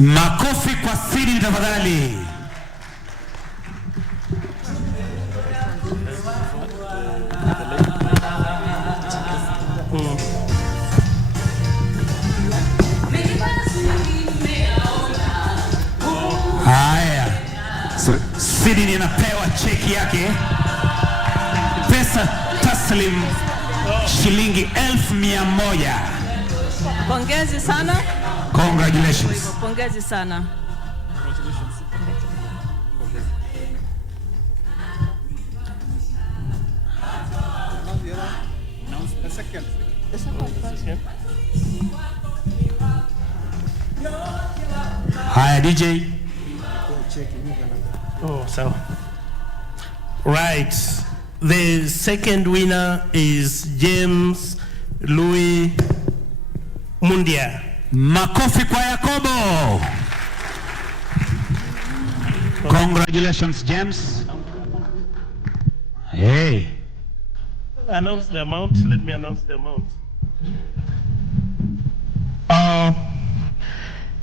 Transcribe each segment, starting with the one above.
Makofi kwa Sidi tafadhali. Haya. Sidi anapewa cheki yake. Pesa taslim shilingi 1,100. Pongezi sana. Congratulations. Pongezi sana. Hi DJ. Oh, so. Right. The second winner is James Louis Mundia. Makofi kwa Yakobo. Congratulations, James. Hey. Announce the amount. Let me announce the amount.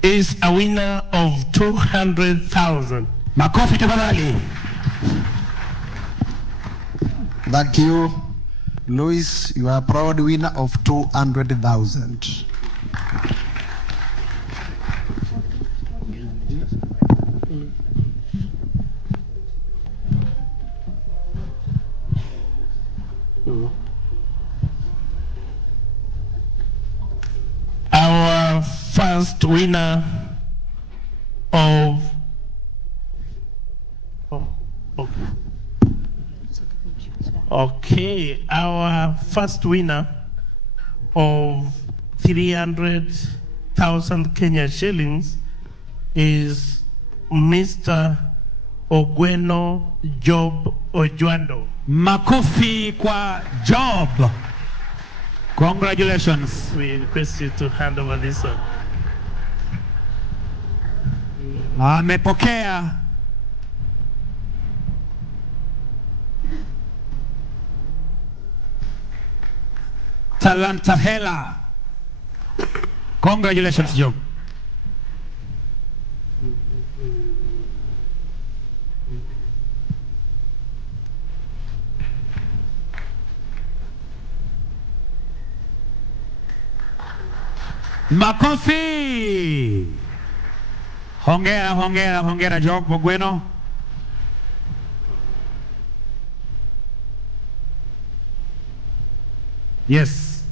Is a winner of 200,000. Makofi tafadhali. Thank you, Louis. You are a proud winner of 200,000. Our first winner of our first winner of 300,000 Kenya shillings is Mr. Ogweno Job Ojwando. Makofi kwa Job. Congratulations. We request you to hand over this one. Amepokea Talanta Hela. Congratulations, Job. Makofi. Hongera Job Ogweno. Yes.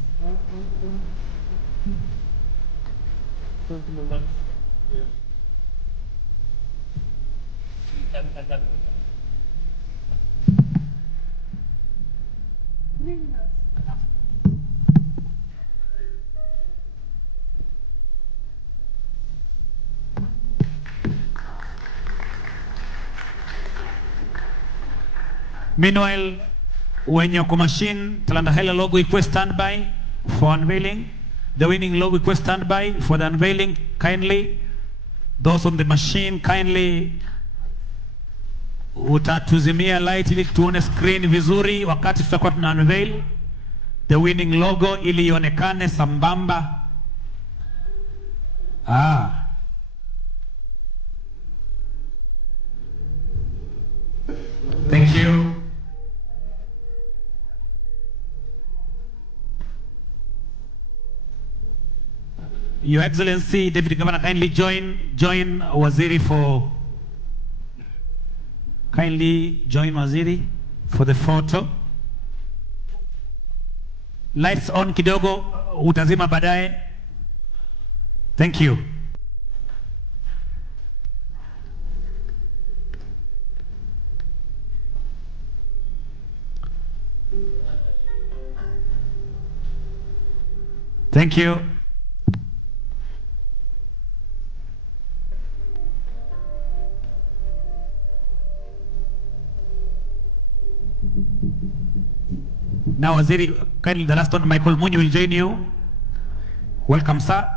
Meanwhile, when your machine, Talanta Hela logo request standby for unveiling. The winning logo request standby for the unveiling. Kindly, those on the machine, kindly utatuzimia light ili tuone screen vizuri wakati tutakuwa tuna unveil the winning logo ili ionekane sambamba. Thank you. Your Excellency, Deputy Governor, kindly join Waziri for the photo. Lights on kidogo, utazima baadaye. Thank you. Thank you. Now, Waziri, kindly the last one, Michael Munyi will join you. Welcome, sir.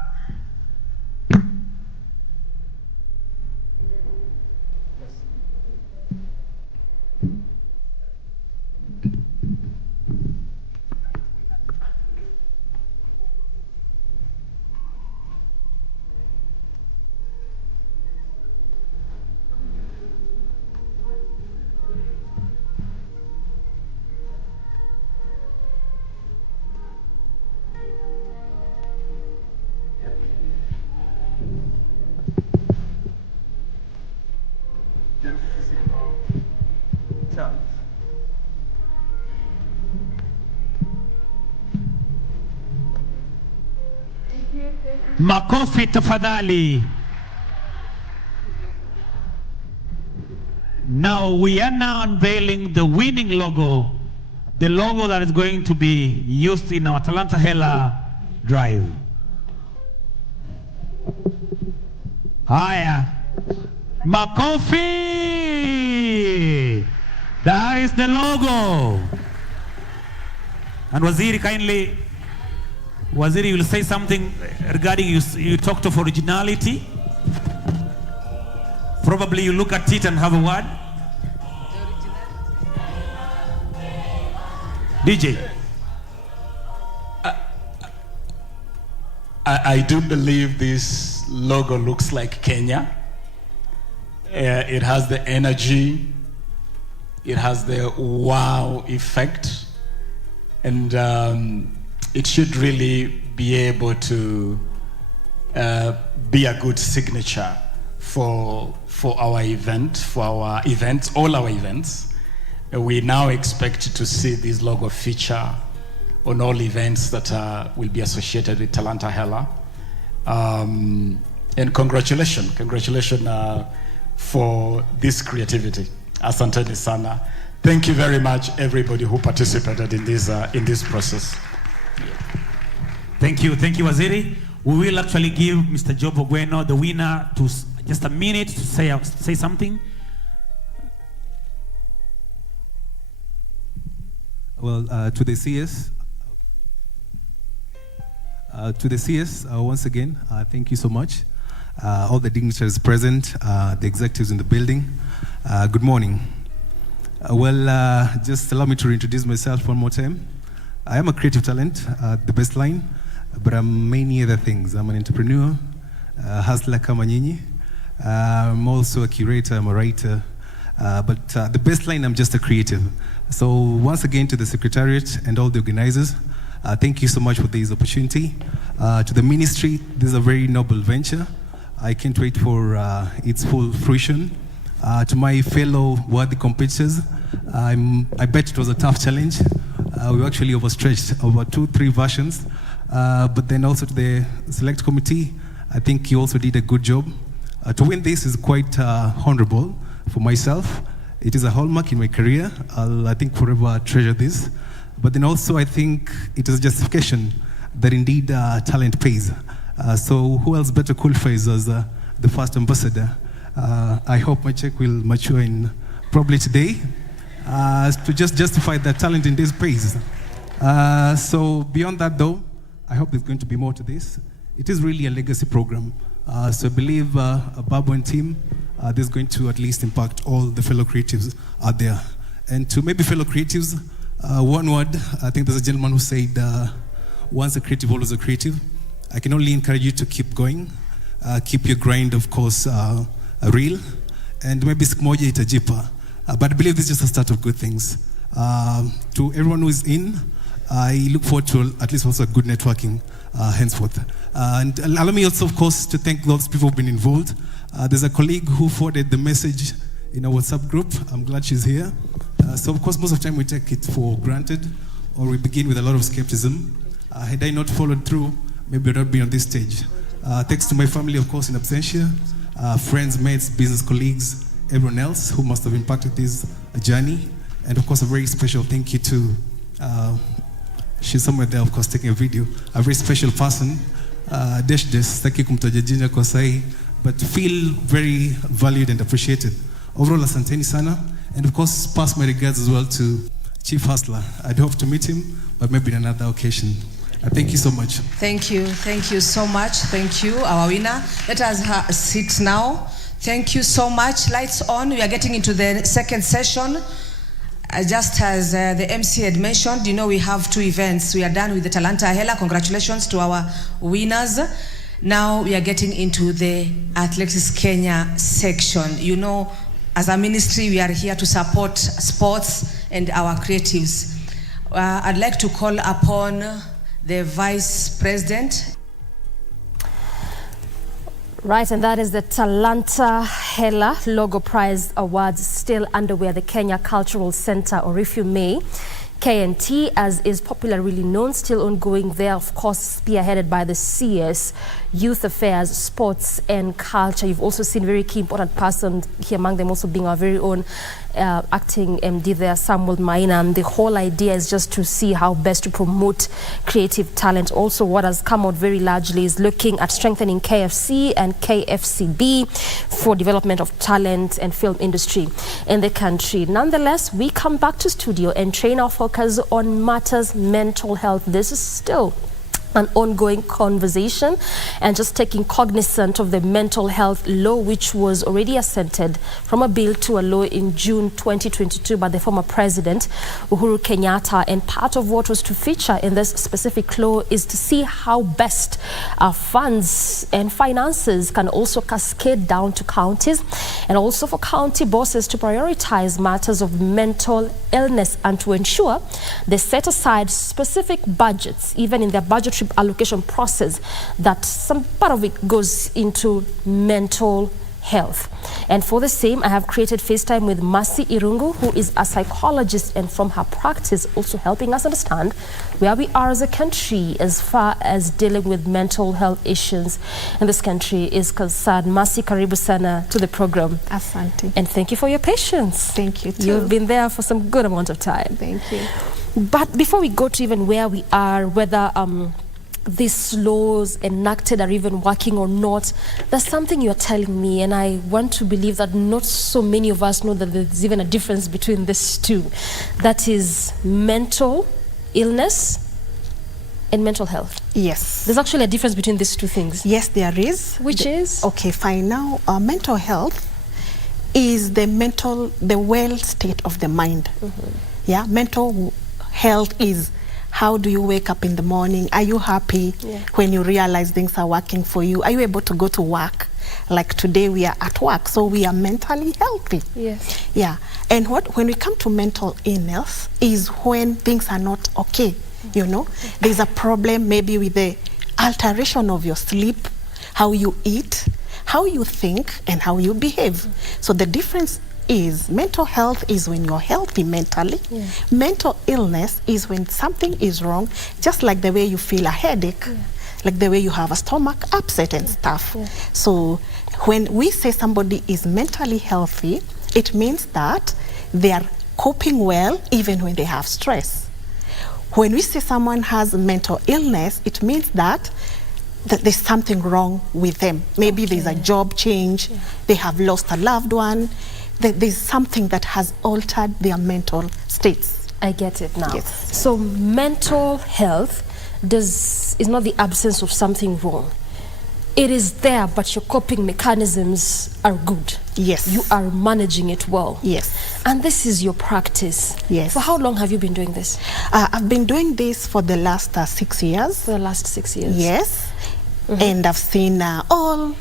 chance. Makofi tafadhali. Now we are now unveiling the winning logo, the logo that is going to be used in our Talanta Hela drive. Haya, makofi. That is the logo. And Waziri, kindly, Waziri, you will say something regarding you talked of originality. Probably you look at it and have a word. DJ. I do believe this logo looks like Kenya. It has the energy. It has the wow effect. And it should really be able to be a good signature for our event, for our events, all our events. We now expect to see this logo feature on all events that will be associated with Talanta Hela. And congratulations for this creativity. Asanteni sana. Thank you very much, everybody who participated in this process. Thank you, Waziri. We will actually give Mr. Job Ogweno, the winner, to just a minute to say something. Well, to the CS, once again, thank you so much. All the dignitaries present, the executives in the building, good morning. Just allow me to reintroduce myself one more time. I am a creative talent, the best line, but I'm many other things. I'm an entrepreneur, hustler kama nyinyi. I'm also a curator, I'm a writer, but the best line, I'm just a creative. So once again, to the Secretariat and all the organizers, thank you so much for this opportunity. To the ministry, this is a very noble venture. I can't wait for its full fruition. To my fellow worthy competitors, I bet it was a tough challenge. We were actually overstretched over 2-3 versions. But then also to the select committee, I think you also did a good job. To win this is quite honorable for myself. It is a hallmark in my career. I'll, I think, forever treasure this. But then also, I think it is a justification that indeed talent pays. So who else better qualifies as the first ambassador? I hope my check will mature in probably today to just justify that talent indeed pays. So beyond that, though, I hope there's going to be more to this. It is really a legacy program. So I believe Babu and team, this is going to at least impact all the fellow creatives out there. And to maybe fellow creatives, one word, I think there's a gentleman who said, once a creative, always a creative. I can only encourage you to keep going, keep your grind, of course, real, and maybe siku moja itajipa. But I believe this is just a start of good things. To everyone who is in, I look forward to at least also good networking henceforth. And allow me also, of course, to thank those people who've been involved. There's a colleague who forwarded the message in our WhatsApp group. I'm glad she's here. So, of course, most of the time we take it for granted, or we begin with a lot of skepticism. Had I not followed through, maybe I'd not be on this stage. Thanks to my family, of course, in absentia, friends, mates, business colleagues, everyone else who must have impacted this journey. And, of course, a very special thank you to, she's somewhere there, of course, taking a video, a very special person, sitaki kumtaja jina kwa sahi, but feel very valued and appreciated. Overall, asanteni sana. And of course, pass my regards as well to Chief Hustler. I'd hope to meet him, but maybe in another occasion. Thank you so much. Thank you so much. Thank you, our winner. Let us sit now. Thank you so much. Lights on. We are getting into the second session. Just as the MC had mentioned, you know, we have 2 events. We are done with the Talanta Hela. Congratulations to our winners. Now we are getting into the Athletics Kenya section. You know, as a ministry, we are here to support sports and our creatives. I'd like to call upon the Vice President. Right, and that is the Talanta Hela Logo Prize Awards still underway at the Kenya Cultural Center, or if you may, KNT, as is popularly known, still ongoing there, of course, spearheaded by the CS, Youth Affairs, Sports and Culture. You've also seen very key important persons here, among them also being our very own acting MD there, Samuel Maina. And the whole idea is just to see how best to promote creative talent. Also, what has come out very largely is looking at strengthening KFC and KFCB for development of talent and film industry in the country. Nonetheless, we come back to studio and train our focus on matters mental health. This is still an ongoing conversation, and just taking cognizant of the mental health law, which was already assented from a bill to a law in June 2022 by the former president Uhuru Kenyatta. And part of what was to feature in this specific law is to see how best funds and finances can also cascade down to counties, and also for county bosses to prioritize matters of mental illness and to ensure they set aside specific budgets, even in their budgetary allocation process, that some part of it goes into mental health. And for the same, I have created FaceTime with Mercy Irungu, who is a psychologist, and from her practice also helping us understand where we are as a country as far as dealing with mental health issues in this country is concerned. Mercy, karibu sana to the program. Asante. And thank you for your patience. Thank you too. You've been there for some good amount of time. Thank you. But before we go to even where we are, whether these laws enacted are even working or not, there's something you're telling me, and I want to believe that not so many of us know that there's even a difference between these two. That is mental illness and mental health. Yes. There's actually a difference between these two things. Yes, there is. Which is? Okay, fine. Now, mental health is the well state of the mind. Yeah, mental health is how do you wake up in the morning? Are you happy when you realize things are working for you? Are you able to go to work? Like today we are at work, so we are mentally healthy. Yes. Yeah. And when we come to mental illness is when things are not okay, you know? There's a problem maybe with the alteration of your sleep, how you eat, how you think, and how you behave. So the difference is mental health is when you're healthy mentally. Mental illness is when something is wrong, just like the way you feel a headache, like the way you have a stomach upset and stuff. So when we say somebody is mentally healthy, it means that they are coping well even when they have stress. When we say someone has mental illness, it means that there's something wrong with them. Maybe there's a job change, they have lost a loved one, there's something that has altered their mental states. I get it now. Yes. So mental health is not the absence of something wrong. It is there, but your coping mechanisms are good. Yes. You are managing it well. Yes. And this is your practice. Yes. For how long have you been doing this? I've been doing this for the last 6 years. For the last 6 years? Yes. And I've seen all,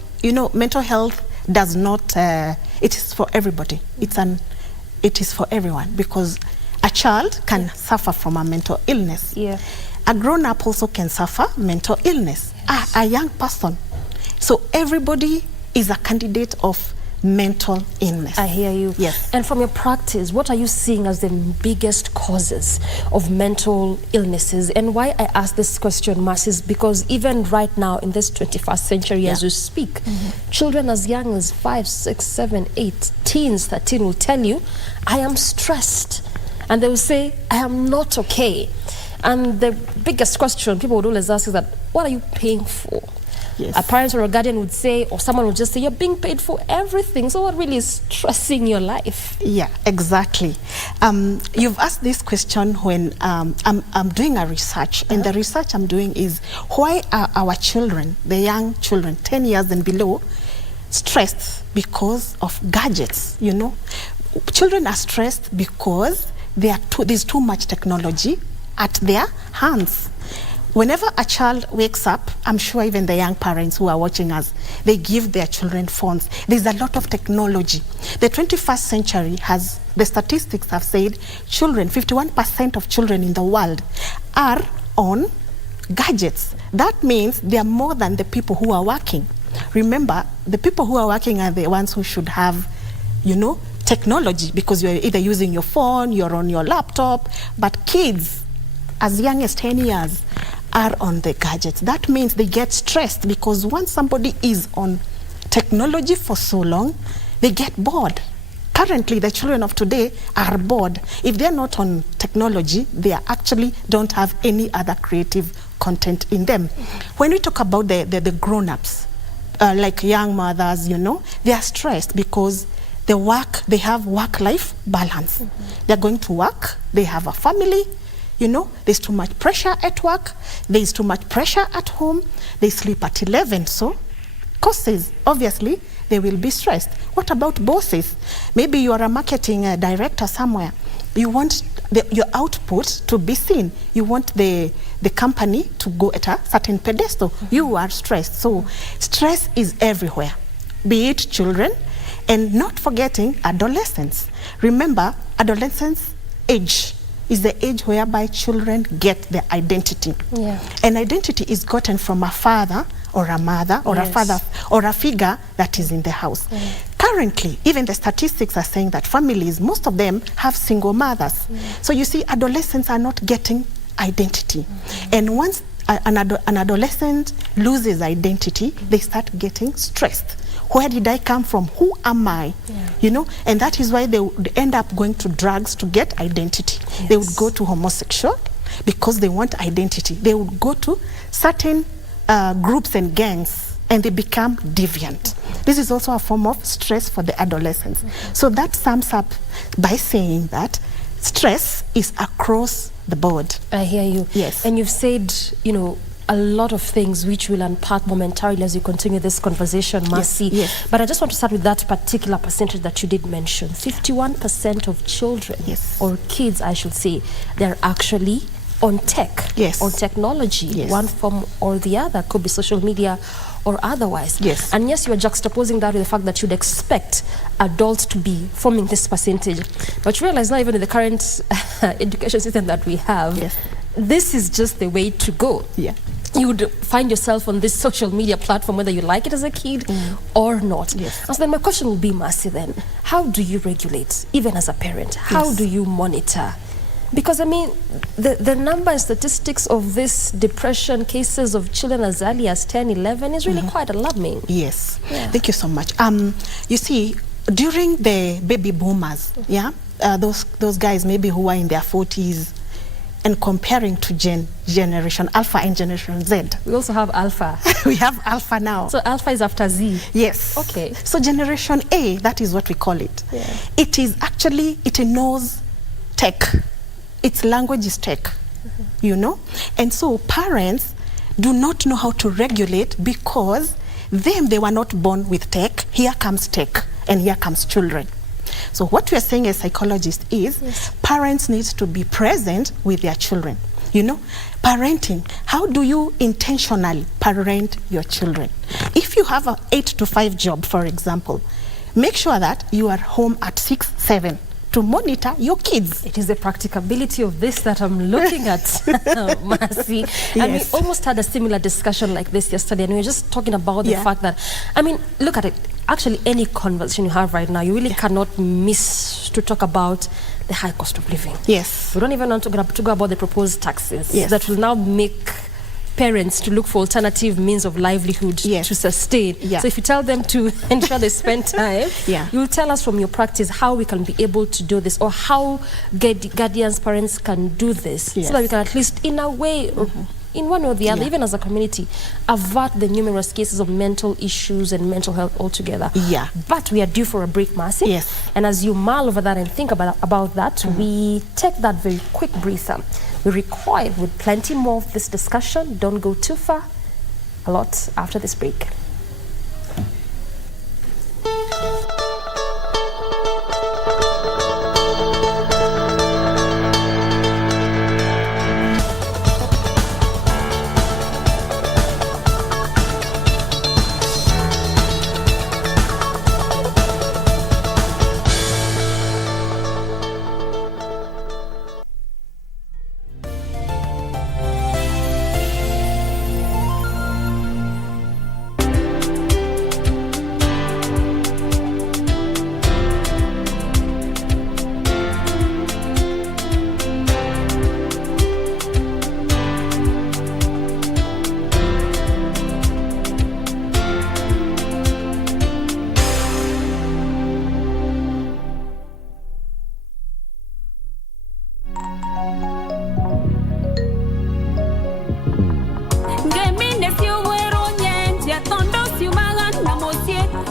mental health does not, it is for everybody. It is for everyone, because a child can suffer from a mental illness. Yeah. A grown-up also can suffer mental illness. Yes. A young person. So everybody is a candidate of mental illness. I hear you. Yes. And from your practice, what are you seeing as the biggest causes of mental illnesses? And why I ask this question, Mas, is because even right now in this 21st century as we speak, children as young as 5, 6, 7, 8, teens, 13 will tell you, I am stressed. And they will say, I am not okay. And the biggest question people would always ask is that, what are you paying for? Yes. A parent or a guardian would say, or someone would just say, you're being paid for everything. So what really is stressing your life? Yeah, exactly. You've asked this question when I'm doing a research, and the research I'm doing is why are our children, the young children, 10 years and below, stressed because of gadgets, Children are stressed because there's too much technology at their hands. Whenever a child wakes up, I'm sure even the young parents who are watching us, they give their children phones. There's a lot of technology. The 21st century the statistics have said 51% of children in the world are on gadgets. That means they are more than the people who are working. remember, the people who are working are the ones who should have, you know, technology, because you're either using your phone, you're on your laptop, but kids as young as 10 years are on the gadgets. That means they get stressed, because once somebody is on technology for so long, they get bored. Currently, the children of today are bored. If they're not on technology, they actually don't have any other creative content in them. When we talk about the grown-ups, like young mothers, you know, they are stressed because they have work-life balance. They're going to work, they have a family, you know, there's too much pressure at work, there's too much pressure at home, they sleep at 11, so causes, obviously, they will be stressed. What about bosses? Maybe you are a marketing director somewhere. You want your output to be seen. You want the company to go at a certain pedestal. You are stressed. So stress is everywhere, be it children, and not forgetting adolescents. Remember, adolescence age is the age whereby children get their identity. Yeah. And identity is gotten from a father or a mother or a father or a figure that is in the house. Currently, even the statistics are saying that families, most of them have single mothers. So you see, adolescents are not getting identity. And once an adolescent loses identity, they start getting stressed. Where did I come from? Who am I? You know, and that is why they would end up going to drugs to get identity. They would go to homosexual because they want identity. They would go to certain groups and gangs, and they become deviant. This is also a form of stress for the adolescents. So that sums up by saying that stress is across the board. I hear you. Yes. And you've said, you know, a lot of things which we'll unpack momentarily as you continue this conversation, Mercy. Yes. But I just want to start with that particular percentage that you did mention. 51% of children, or kids, I should say, they're actually on tech, on technology, one form or the other. Could be social media or otherwise. And yes, you are juxtaposing that with the fact that you'd expect adults to be forming this percentage. But you realize now, even in the current education system that we have, this is just the way to go. You would find yourself on this social media platform, whether you like it as a kid or not. And so then my question will be, Mercy, then, how do you regulate, even as a parent? How do you monitor? Because, I mean, the number and statistics of this depression cases of children as early as 10, 11 is really quite alarming. Yes. Thank you so much. You see, during the baby boomers, those guys maybe who are in their 40s, and comparing to Generation Alpha and Generation Z. We also have Alpha. We have Alpha now. So Alpha is after Z. Yes. Okay. So Generation A, that is what we call it. It is actually, it knows tech. Its language is tech, you know? And so parents do not know how to regulate, because they were not born with tech. Here comes tech, and here comes children. So what we are saying as psychologists is parents need to be present with their children. You know, parenting, how do you intentionally parent your children? If you have an 8 to 5 job, for example, make sure that you are home at 6, 7 to monitor your kids. It is the practicability of this that I'm looking at, Mercy. And we almost had a similar discussion like this yesterday, and we were just talking about the fact that, I mean, look at it. Actually, any conversation you have right now, you really cannot miss to talk about the high cost of living. Yes. We don't even want to go about the proposed taxes that will now make parents to look for alternative means of livelihood to sustain. So if you tell them to ensure they spend time, you'll tell us from your practice how we can be able to do this, or how guardians, parents can do this, so that we can at least, in a way, in one or the other, even as a community, avert the numerous cases of mental issues and mental health altogether. But we are due for a break, Mercy. And as you mull over that and think about that, we take that very quick breather. We require with plenty more of this discussion. Don't go too far. A lot after this break.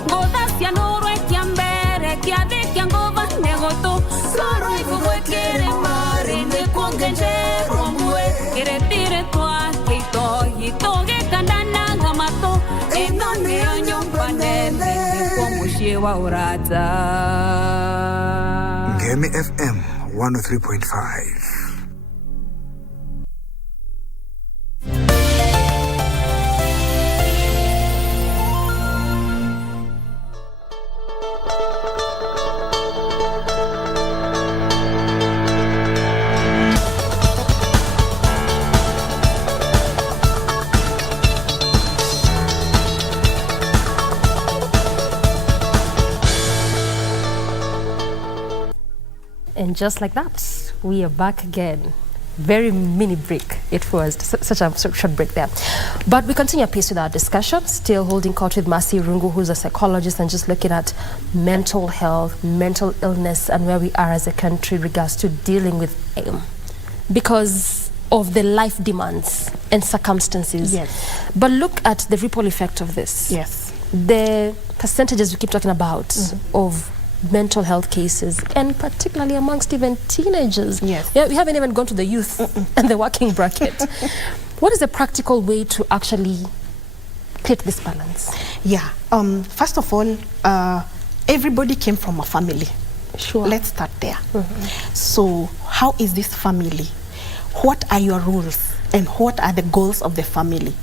Ngodacia nurwe kiambere kiathe kiangova negoto Soro ikuwekere mare nekwongenjerwa mwe Kiretire twa keito hitoge kandana ngamato Eno neo nyumba nene kwa mushie wa urata Ngemi FM 103.5. And just like that, we are back again. Very mini break it was, such a short break there. But we continue apace with our discussion, still holding court with Mercy Rungu, who's a psychologist, and just looking at mental health, mental illness, and where we are as a country in regards to dealing with AIM. Because of the life demands and circumstances. Yes. But look at the ripple effect of this. Yes. The percentages we keep talking about of mental health cases, and particularly amongst even teenagers. Yes. Yeah, we haven't even gone to the youth and the working bracket. What is the practical way to actually create this balance? Yeah. First of all, everybody came from a family. Sure. Let's start there. So, how is this family? What are your rules? And what are the goals of the family?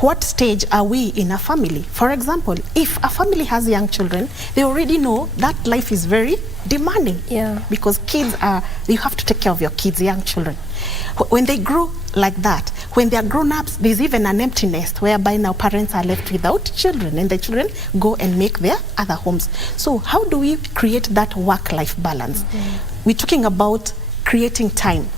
What stage are we in a family? For example, if a family has young children, they already know that life is very demanding. Yeah. Because kids are, you have to take care of your kids, young children. When they grow like that, when they are grown-ups, there's even an empty nest whereby now parents are left without children, and the children go and make their other homes. So how do we create that work-life balance? We're talking about creating time.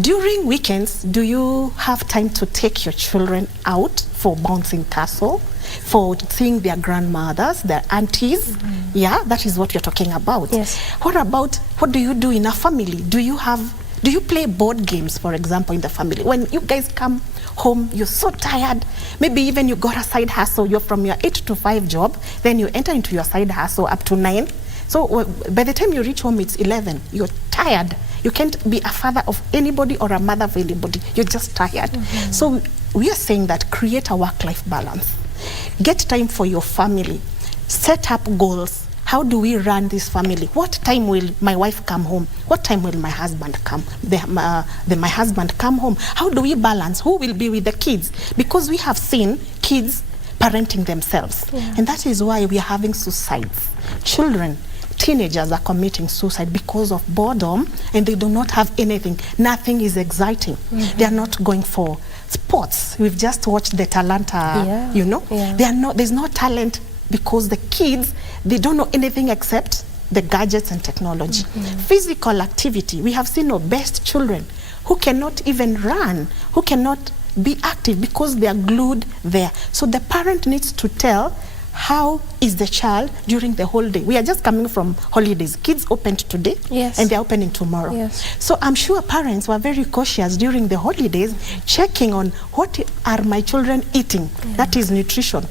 During weekends, do you have time to take your children out for bouncing castle, for seeing their grandmothers, their aunties? Yeah, that is what you're talking about. Yes. What about, what do you do in a family? Do you play board games, for example, in the family? When you guys come home, you're so tired. Maybe even you got a side hustle. You're from your 8 to 5 job, then you enter into your side hustle up to 9. So by the time you reach home, it's 11. You're tired. You can't be a father of anybody or a mother of anybody. You're just tired. So we are saying that create a work-life balance. Get time for your family. Set up goals. How do we run this family? What time will my wife come home? What time will my husband come? My husband come home. How do we balance? Who will be with the kids? Because we have seen kids parenting themselves. And that is why we are having suicides. Children, teenagers are committing suicide because of boredom, and they do not have anything. Nothing is exciting. They are not going for sports. We've just watched the Talanta, you know. There's no talent because the kids, they don't know anything except the gadgets and technology. Physical activity. We have seen obese children who cannot even run, who cannot be active because they are glued there. So the parent needs to tell how is the child during the whole day. We are just coming from holidays. Kids opened today, and they're opening tomorrow. So I'm sure parents were very cautious during the holidays, checking on what are my children eating. That is nutrition.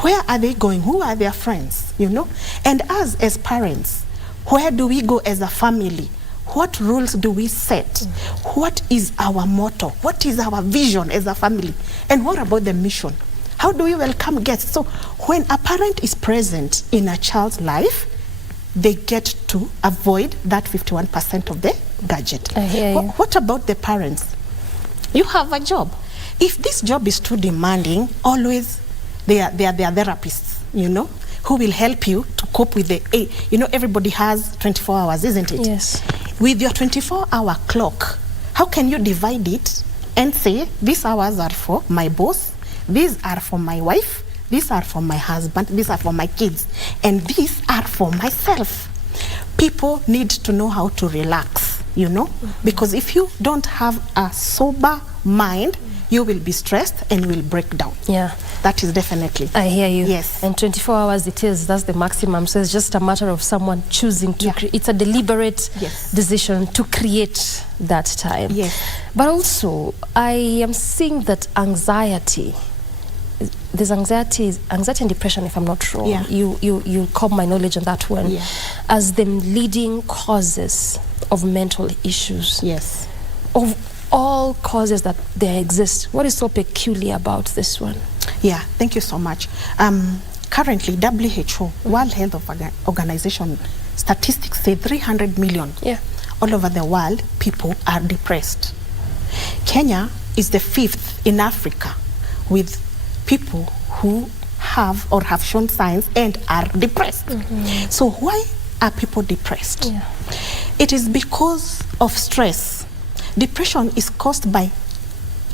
Where are they going? Who are their friends? You know? And us as parents, where do we go as a family? What rules do we set? What is our motto? What is our vision as a family? And what about the mission? How do we welcome guests? So when a parent is present in a child's life, they get to avoid that 51% of the gadget. What about the parents? You have a job. If this job is too demanding, always they are therapists, you know, who will help you to cope with the, you know, everybody has 24 hours, isn't it? Yes. With your 24-hour clock, how can you divide it and say, these hours are for my boss, these are for my wife, these are for my husband, these are for my kids, and these are for myself. People need to know how to relax, you know, because if you don't have a sober mind, you will be stressed and will break down. Yeah. That is definitely. I hear you. Yes. And 24 hours it is, that's the maximum. So it's just a matter of someone choosing to it's a deliberate decision to create that time. Yes. But also, I am seeing that anxiety there's anxiety and depression, if I'm not wrong. Yeah. You call my knowledge on that one. Yeah. As the leading causes of mental issues. Yes. Of all causes that there exist, what is so peculiar about this one? Yeah, thank you so much. Currently, WHO, World Health Organization, statistics say 300 million all over the world people are depressed. Kenya is the 5th in Africa with people who have or have shown signs and are depressed. So why are people depressed? It is because of stress. Depression is caused by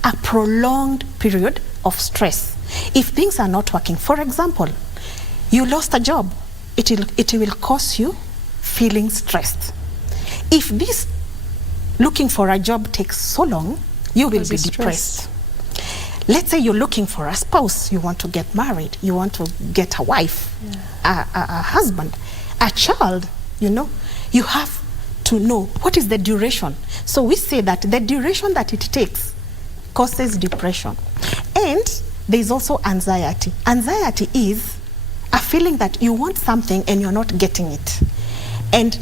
a prolonged period of stress. If things are not working, for example, you lost a job, it will cause you feeling stressed. If this looking for a job takes so long, you will be depressed. Let's say you're looking for a spouse, you want to get married, you want to get a wife, a husband, a child, you have to know what is the duration. So we say that the duration that it takes causes depression. And there's also anxiety. Anxiety is a feeling that you want something and you're not getting it. And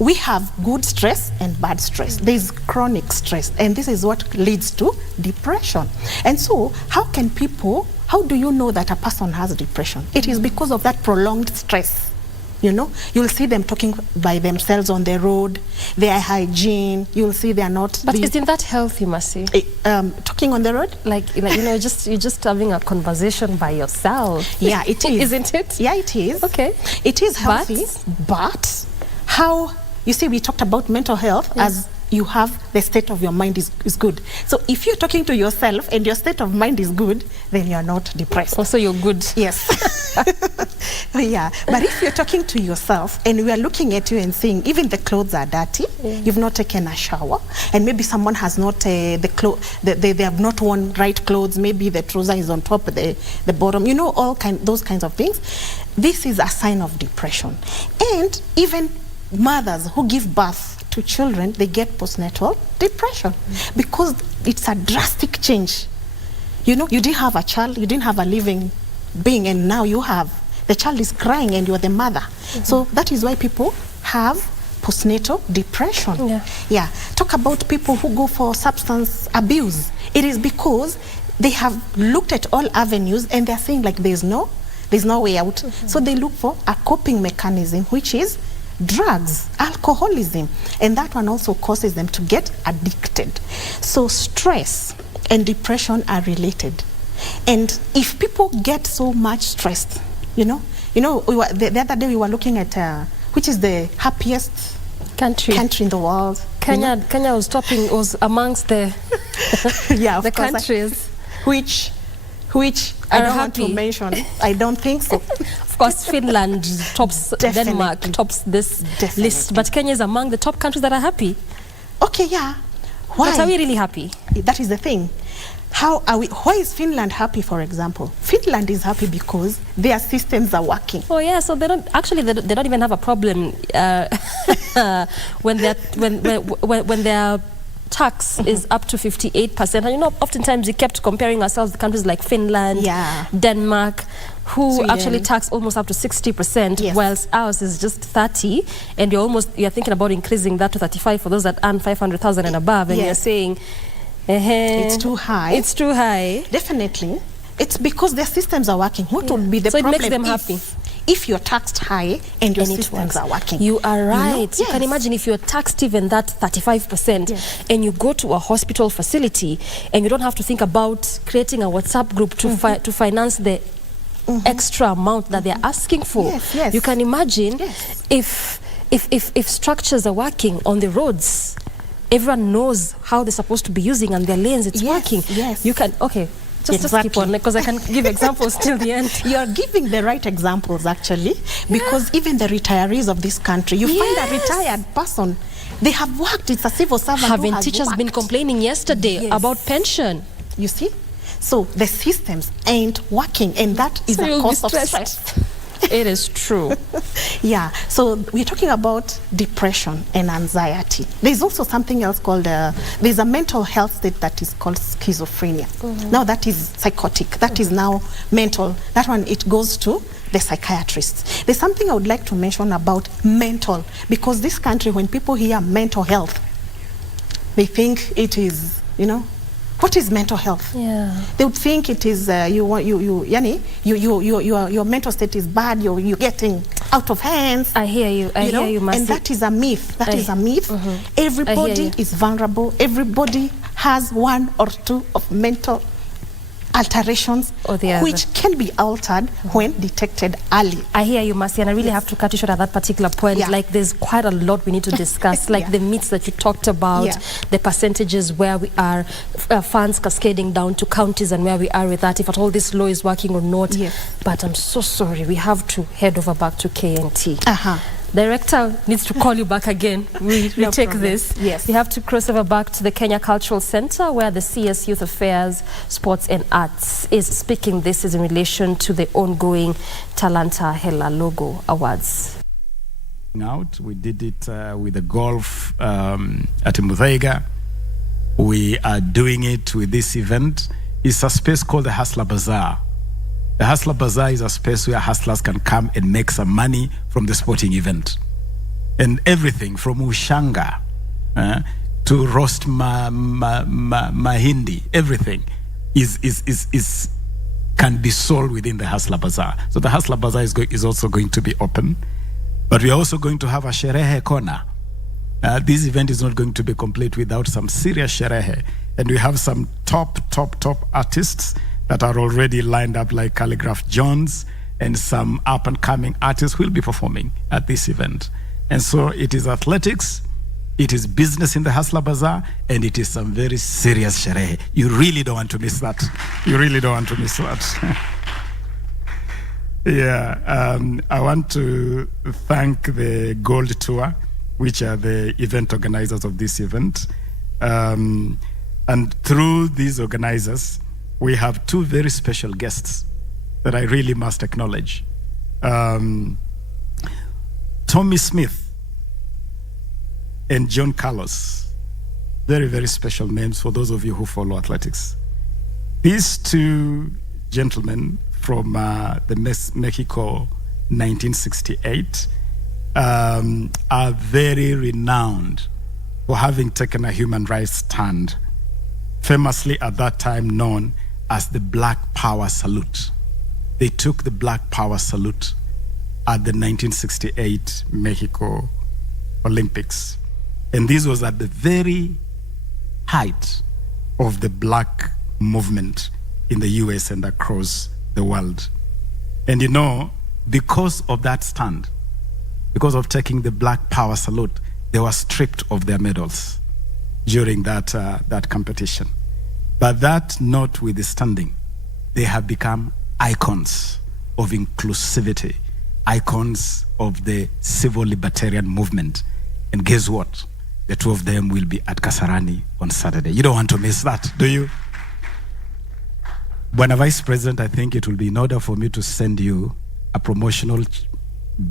we have good stress and bad stress. There's chronic stress, and this is what leads to depression. And so how do you know that a person has depression? It is because of that prolonged stress. You'll see them talking by themselves on the road, their hygiene, you'll see they're not... But isn't that healthy, Mercy? Talking on the road? You're just having a conversation by yourself. Yeah, it is. Isn't it? Yeah, it is. Okay. It is healthy, but how... You see, we talked about mental health as you have the state of your mind is good. So if you're talking to yourself and your state of mind is good, then you're not depressed. Also, you're good. Yes. Yeah. But if you're talking to yourself and we are looking at you and saying, even the clothes are dirty, you've not taken a shower, and maybe someone has not, they have not worn right clothes, maybe the trouser is on top, the bottom, those kinds of things. This is a sign of depression. And even mothers who give birth to children, they get postnatal depression because it's a drastic change. You didn't have a child, you didn't have a living being, and now you have. The child is crying and you're the mother. So that is why people have postnatal depression. Yeah. Talk about people who go for substance abuse. It is because they have looked at all avenues and they're saying like there's no way out. So they look for a coping mechanism, which is drugs, alcoholism, and that one also causes them to get addicted. So stress and depression are related. And if people get so much stressed, the other day we were looking at which is the happiest country in the world. Kenya was amongst the the countries which I don't want to mention. I don't think so. Of course, Finland tops, Denmark tops this list, but Kenya is among the top countries that are happy. Okay, yeah. Why? But are we really happy? That is the thing. Why is Finland happy, for example? Finland is happy because their systems are working. Oh yeah, so they don't even have a problem when their tax is up to 58%. And oftentimes we kept comparing ourselves to countries like Finland, Denmark, who actually tax almost up to 60%, whilst ours is just 30%, and you're thinking about increasing that to 35% for those that earn 500,000 and above, and you're saying it's too high. It's too high. Definitely. It's because their systems are working. What would be the problem? So it makes them happy. If you're taxed high and your systems are working. You are right. You can imagine if you're taxed even that 35% and you go to a hospital facility and you don't have to think about creating a WhatsApp group to finance the extra amount that they're asking for. You can imagine if structures are working on the roads, everyone knows how they're supposed to be using and their lanes, it's working. You can, just keep on, because I can give examples till the end. You're giving the right examples, actually, because even the retirees of this country, you find a retired person, they have worked, it's a civil servant. Haven't teachers been complaining yesterday about pension? You see? So the systems ain't working, and that is a cause of stress. It is true. Yeah, so we're talking about depression and anxiety. There's also something else called, there's a mental health state that is called schizophrenia. Now that is psychotic, that is now mental. That one, it goes to the psychiatrists. There's something I would like to mention about mental, because this country, when people hear mental health, they think it is, you know, what is mental health? Yeah. They would think it is your mental state is bad. You're getting out of hands. I hear you. I hear you, Mercy. And that is a myth. That is a myth. Everybody is vulnerable. Everybody has one or two of mental alterations, or the other, which can be altered when detected early. I hear you, Mercy, and I really have to cut you short at that particular point. Yeah. Like, there's quite a lot we need to discuss, like the myths that you talked about, the percentages where we are, funds cascading down to counties and where we are with that, if at all this law is working or not. But I'm so sorry, we have to head over back to KNT. Director needs to call you back again. We take this. Yes. We have to cross over back to the Kenya Cultural Center, where the CS Youth Affairs, Sports and Arts is speaking. This is in relation to the ongoing Talanta Hela Logo Awards. We did it with the golf at Muthaiga. We are doing it with this event. It's a space called the Hustler Bazaar. The Hustler Bazaar is a space where hustlers can come and make some money from the sporting event. And everything from ushanga to roast mahindi, everything can be sold within the Hustler Bazaar. So the Hustler Bazaar is also going to be open. But we are also going to have a sherehe corner. This event is not going to be complete without some serious sherehe. And we have some top artists that are already lined up, like Calligraph Jones, and some up-and-coming artists will be performing at this event. And so it is athletics, it is business in the Hustler Bazaar, and it is some very serious sherehe. You really don't want to miss that. You really don't want to miss that. I want to thank the Gold Tour, which are the event organizers of this event. And through these organizers, we have two very special guests that I really must acknowledge. Tommy Smith and John Carlos. Very, very special names for those of you who follow athletics. These two gentlemen from the Mexico 1968 are very renowned for having taken a human rights stand, famously at that time known as the Black Power Salute. They took the Black Power Salute at the 1968 Mexico Olympics. And this was at the very height of the black movement in the US and across the world. And you know, because of that stand, because of taking the Black Power Salute, they were stripped of their medals during that competition. But that notwithstanding, they have become icons of inclusivity, icons of the civil libertarian movement. And guess what? The two of them will be at Kasarani on Saturday. You don't want to miss that, do you? Bwana Vice President, I think it will be in order for me to send you a promotional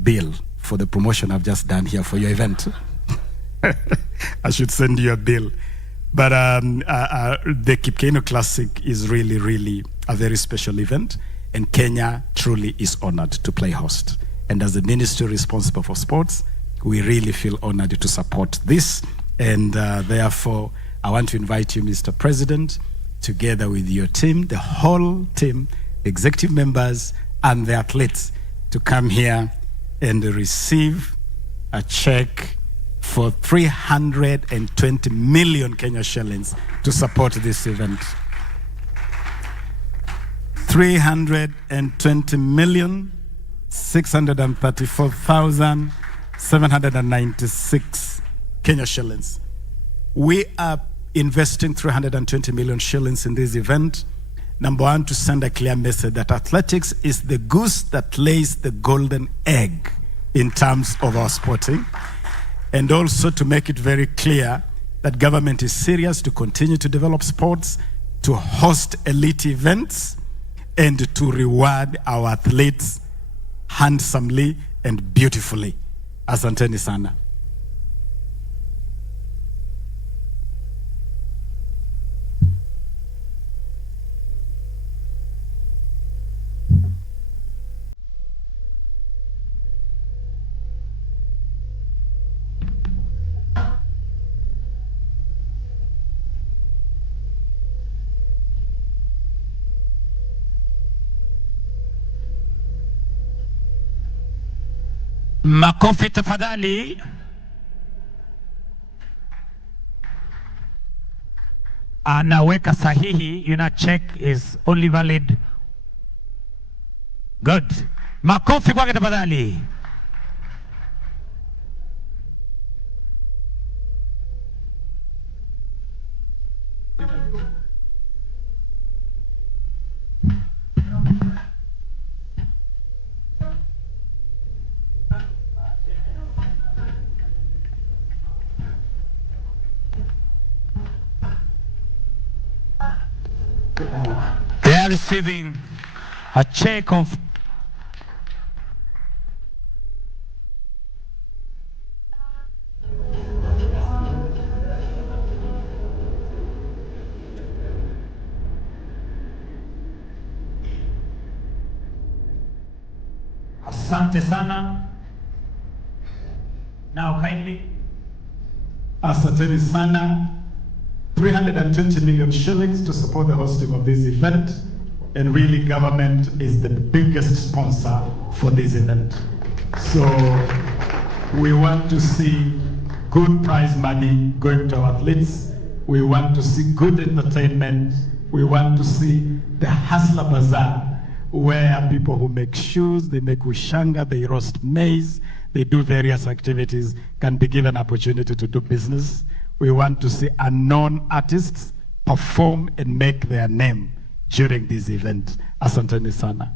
bill for the promotion I've just done here for your event. I should send you a bill. But the Kipkeino Classic is really, really a very special event, and Kenya truly is honored to play host. And as the ministry responsible for sports, we really feel honored to support this. And therefore, I want to invite you, Mr. President, together with your team, the whole team, executive members, and the athletes, to come here and receive a check for 320 million Kenya shillings to support this event. 320 million 634,796 Kenya shillings. We are investing 320 million shillings in this event. Number one, to send a clear message that athletics is the goose that lays the golden egg in terms of our sporting. And also to make it very clear that government is serious to continue to develop sports, to host elite events, and to reward our athletes handsomely and beautifully. Asanteni sana. Makofi tafadhali. Anaweka sahihi, check is only valid. Good. Makofi kwake tafadhali. They are receiving a check of Asante sana. Now kindly. Asanteni sana. 320 million shillings to support the hosting of this event. And really government is the biggest sponsor for this event. So we want to see good prize money going to our athletes. We want to see good entertainment. We want to see the Hustler Bazaar, where people who make shoes, they make ushanga, they roast maize, they do various activities, can be given opportunity to do business. We want to see unknown artists perform and make their name during this event. Asanteni sana.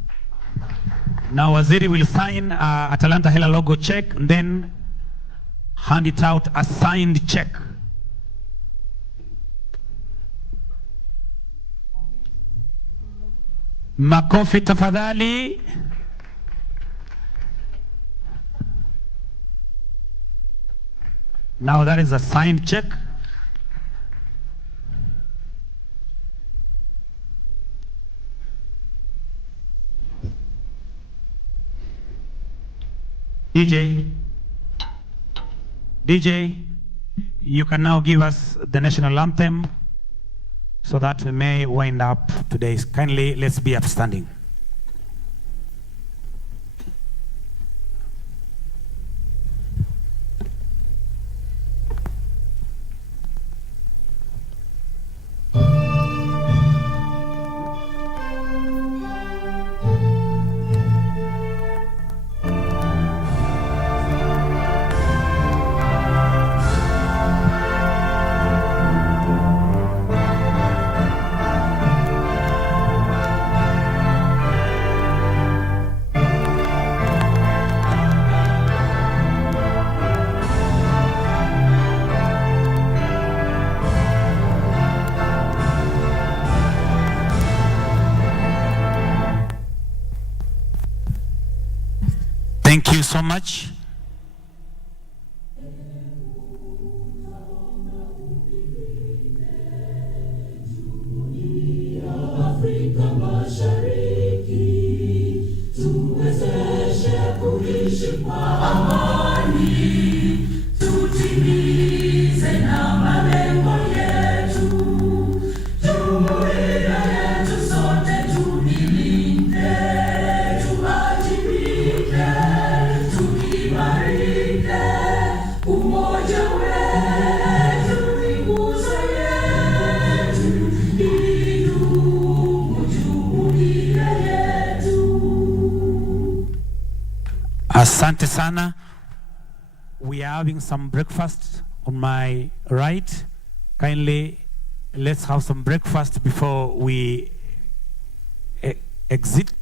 Now Waziri will sign a Talanta Hela logo check and then hand it out a signed check. Makofi tafadhali. Now that is a signed check. DJ, you can now give us the national anthem so that we may wind up today's. Kindly, let's be upstanding. Thank you so much. Afrika Mashariki, tuwezeshe kuishi kwa amani, tutimize na malengo yetu, jumuiya yetu sote tulilinde, tuwajibike, tukimarike, umoja wetu ni nguzo yetu, idumu jumuiya yetu. Asante sana. We are having some breakfast on my right. Kindly, let's have some breakfast before we exit.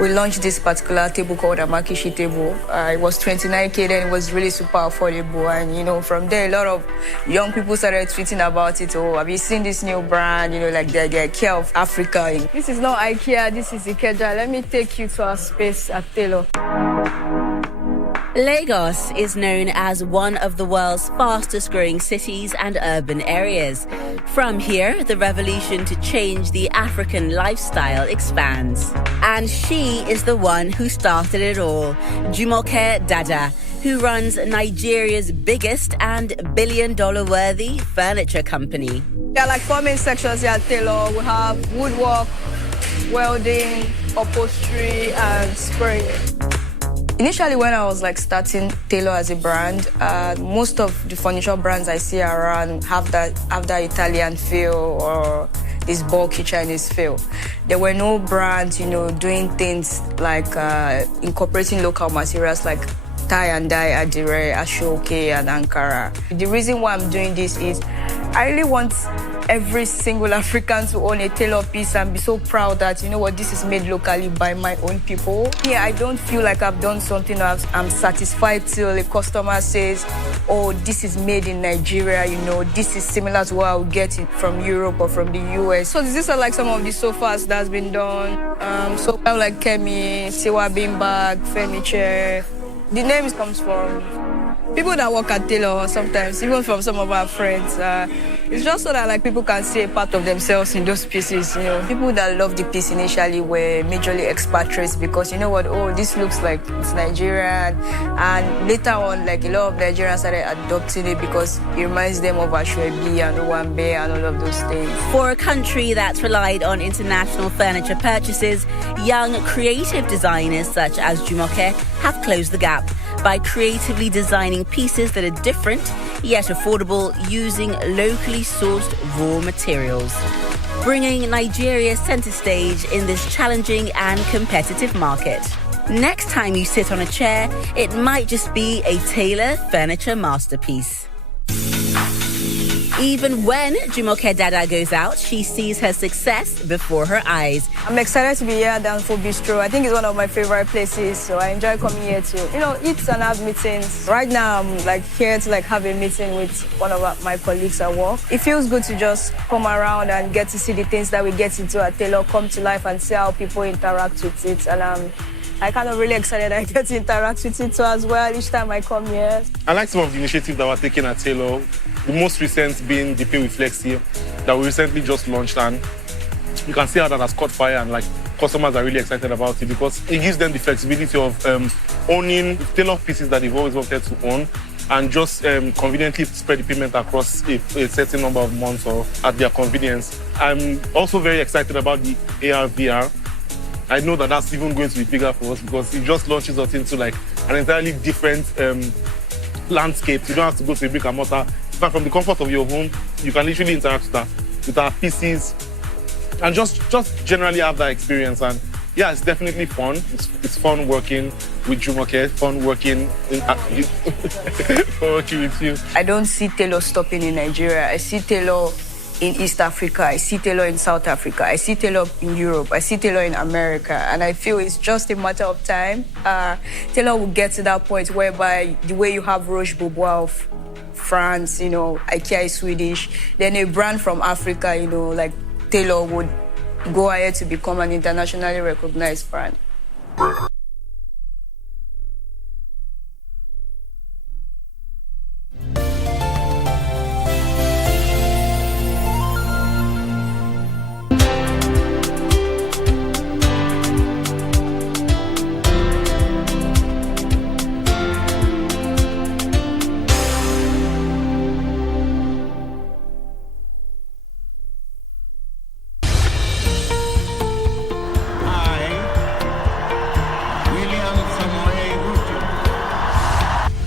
we launched this particular table called a Makishi table. It was 29K then, it was really super affordable. And, you know, from there, a lot of young people started tweeting about it. Oh, have you seen this new brand? You know, like the IKEA of Africa. This is not IKEA, this is Ikeja. Let me take you to our space at Taylor. Lagos is known as one of the world's fastest growing cities and urban areas. From here, the revolution to change the African lifestyle expands. And she is the one who started it all, Jumoke Dada, who runs Nigeria's biggest and billion-dollar-worthy furniture company. There are like 4 main sections here at Taylor. We have woodwork, welding, upholstery, and spraying. Initially, when I was like starting Taylor as a brand, most of the furniture brands I see around have that Italian feel or this bulky Chinese feel. There were no brands, you know, doing things like incorporating local materials like tie and dye, adire, ashoke, and Ankara. The reason why I'm doing this is I really want every single African to own a Taylor piece and be so proud that, you know what, this is made locally by my own people. Yeah, I don't feel like I've done something I'm satisfied till a customer says, oh, this is made in Nigeria, you know, this is similar to what I would get it from Europe or from the US. So these are like some of the sofas that's been done. So like Kemi, Siwa Beanbag, furniture. The name comes from people that work at Taylor sometimes, even from some of our friends. It's just so that like people can see a part of themselves in those pieces, you know. People that loved the piece initially were majorly expatriates because, you know what, oh, this looks like it's Nigerian. And later on, like a lot of Nigerians started adopting it because it reminds them of Ashwebi and Owambe and all of those things. For a country that's relied on international furniture purchases, young creative designers such as Jumoke have closed the gap by creatively designing pieces that are different yet affordable using locally sourced raw materials, bringing Nigeria center stage in this challenging and competitive market. Next time you sit on a chair, it might just be a Taylor furniture masterpiece. Even when Jumoke Dada goes out, she sees her success before her eyes. I'm excited to be here at Danfo Bistro. I think it's one of my favorite places, so I enjoy coming here to, you know, eat and have meetings. Right now, I'm like here to like have a meeting with one of my colleagues at work. It feels good to just come around and get to see the things that we get into at Taylor come to life and see how people interact with it. And I kind of really excited I get to interact with it too as well each time I come here. I like some of the initiatives that were taken at Taylor. The most recent being the Pay with Flexi that we recently just launched, and you can see how that has caught fire and like customers are really excited about it because it gives them the flexibility of owning Taylor pieces that they've always wanted to own and just conveniently spread the payment across a certain number of months or at their convenience. I'm also very excited about the AR/VR. I know that that's even going to be bigger for us because it just launches us into like an entirely different landscape. You don't have to go to a brick and mortar. But from the comfort of your home, you can literally interact with our PCs and just generally have that experience. And yeah, it's definitely fun. It's fun working with Jumoke, fun working with you. I don't see Taylor stopping in Nigeria. I see Taylor in East Africa. I see Taylor in South Africa. I see Taylor in Europe. I see Taylor in America. And I feel it's just a matter of time. Taylor will get to that point whereby the way you have Roche Bobois of France, you know, IKEA is Swedish, then a brand from Africa, you know, like Taylor would go ahead to become an internationally recognized brand.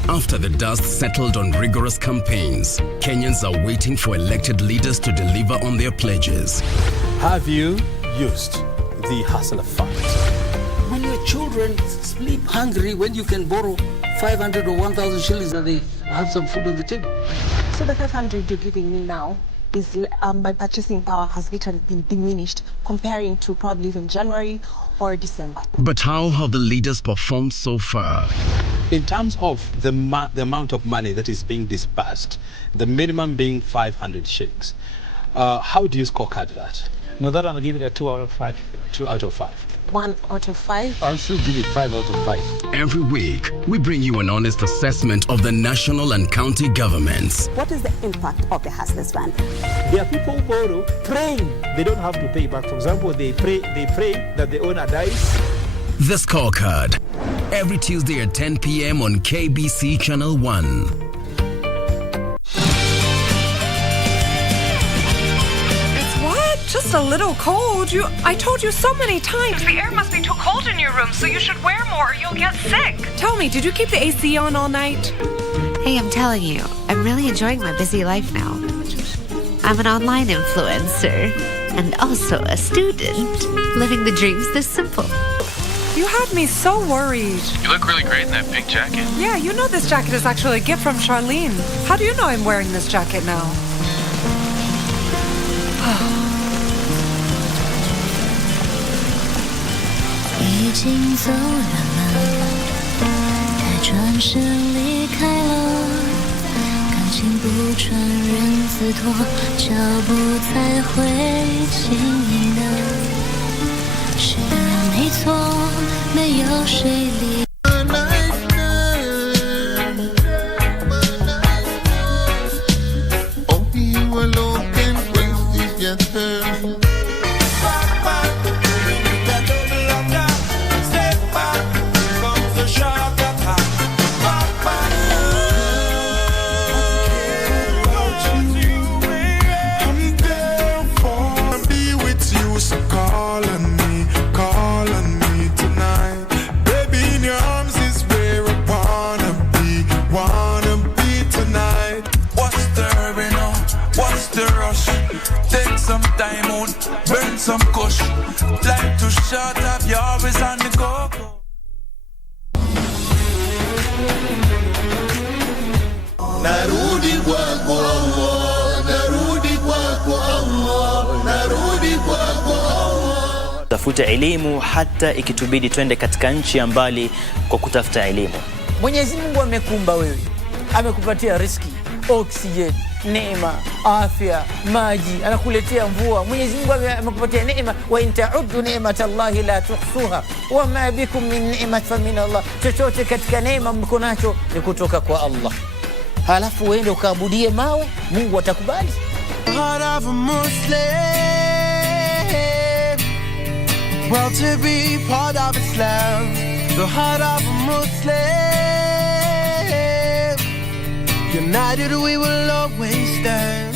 After the dust settled on rigorous campaigns, Kenyans are waiting for elected leaders to deliver on their pledges. Have you used the Hustler Fund? When your children sleep hungry, when you can borrow 500 or 1,000 shillings and they have some food on the table. So the 500 you're giving me now is my purchasing power has literally been diminished comparing to probably even January or December. But how have the leaders performed so far? In terms of the amount of money that is being disbursed, the minimum being 500 shillings, how do you scorecard that? No, that I'll give it a 2 out of 5. 2 out of 5. 1 out of 5. I'll still give it 5 out of 5. Every week, we bring you an honest assessment of the national and county governments. What is the impact of the Hustlers Fund? There are people who borrow praying they don't have to pay back. For example, they pray that the owner dies. The Scorecard. Every Tuesday at 10 p.m. on KBC Channel 1. Just a little cold. I told you so many times. The air must be too cold in your room, so you should wear more or you'll get sick. Tell me, did you keep the AC on all night? Hey, I'm telling you, I'm really enjoying my busy life now. I'm an online influencer and also a student, living the dreams this simple. You had me so worried. You look really great in that pink jacket. Yeah, you know this jacket is actually a gift from Charlene. How do you know I'm wearing this jacket now?已经走远了，该转身离开了，感情不转人自脱，脚步才会轻盈的。是的人没错，没有谁离。Some kush, like to shut up, you're always on the go. Narudi kwako Allah, narudi kwako Allah, narudi kwako Allah. Tafuta elimu hata ikitubidi twende katika nchi ya mbali kwa kutafuta elimu. Mwenyezi Mungu amekumba wewe, amekupatia riziki, oxygen, neema, afya, maji, anakuletea mvua. Mwenyezi Mungu amekupatia neema, wa in ta'uddu ni'matallahi la tuhsuha wa ma bikum min ni'mat fa min Allah. Chochote katika neema mko nacho ni kutoka kwa Allah. Halafu uende ukaabudie mawe, Mungu atakubali. Heart of a Muslim, well to be part of Islam. The heart of a Muslim, united we will always stand.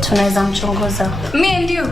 Tunaweza mchunguza. Me and you.